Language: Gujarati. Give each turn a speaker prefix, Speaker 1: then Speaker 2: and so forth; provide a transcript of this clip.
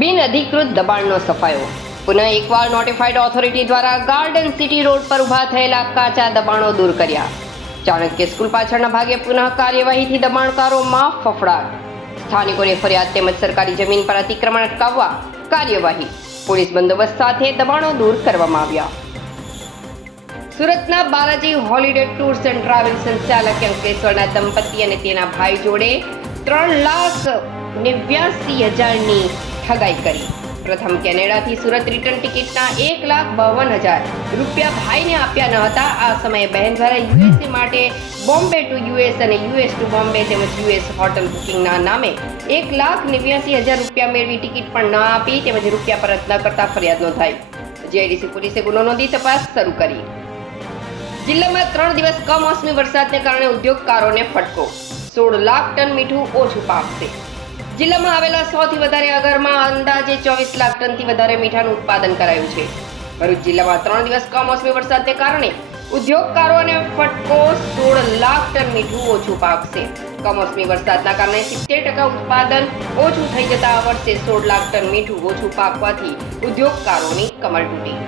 Speaker 1: બિન અધિકૃત દબાણનો સફાયો. પુનઃ એકવાર નોટિફાઈડ ઓથોરિટી દ્વારા ગાર્ડન સિટી રોડ પર ઊભા થયેલા કાચા દબાણો દૂર કર્યા. ચાણક્ય સ્કૂલ પાછળના ભાગે પુનઃ કાર્યવાહીથી દબાણકારોમાં ફફડાટ. સ્થાનિકોની ફરિયાદ તેમજ સરકારી જમીન પર અતિક્રમણ અટકાવવા કાર્યવાહી. પોલીસ બંદોબસ્ત સાથે દબાણો દૂર કરવામાં આવ્યા. સુરતના Balaji holiday tours and travel સંચાલક અંકલેશ્વરના દંપતી અને તેના ભાઈ જોડે ત્રણ લાખ નેવ્યાસી હજારની ઠગાઈ કરી. પ્રથમ કેનેડાથી સુરત રિટર્ન ટિકિટના એક લાખ બાવન હજાર રૂપિયા ભાઈને આપ્યા ન હતા. આ સમયે બહેન દ્વારા યુએસએ માટે બોમ્બે ટુ યુએસ અને યુએસ ટુ બોમ્બે તેમજ યુએસ હોટલ બુકિંગના નામે એક લાખ નેવ્યાસી હજાર રૂપિયા મેળવી ટિકિટ પણ ન આપી તેમજ રૂપિયા પરત ન કરતા ફરિયાદ નોંધાઈ. જીઆઈડીસી પોલીસે ગુનો નોંધી તપાસ શરૂ કરી. જિલ્લામાં ત્રણ દિવસ કમોસમી વરસાદને કારણે ઉદ્યોગકારોને ફટકો. સોળ લાખ ટન મીઠું ઓછું પાકશે. જિલ્લામાં આવેલા સૌથી વધારે અગરમાં અંદાજે ચોવીસ લાખ ટનથી વધારે મીઠાનું ઉત્પાદન કરાયું છે. ભરૂચ જિલ્લામાં ત્રણ દિવસ કમોસમી વરસાદને કારણે ઉદ્યોગકારોને ફટકો સોળ લાખ ટન મીઠું ઓછું પાકશે. કમોસમી વરસાદના કારણે સિત્તેર ટકા ઉત્પાદન ઓછું થઈ જતા આ વર્ષે સોળ લાખ ટન મીઠું ઓછું પાકવાથી ઉદ્યોગકારોની કમર તૂટી.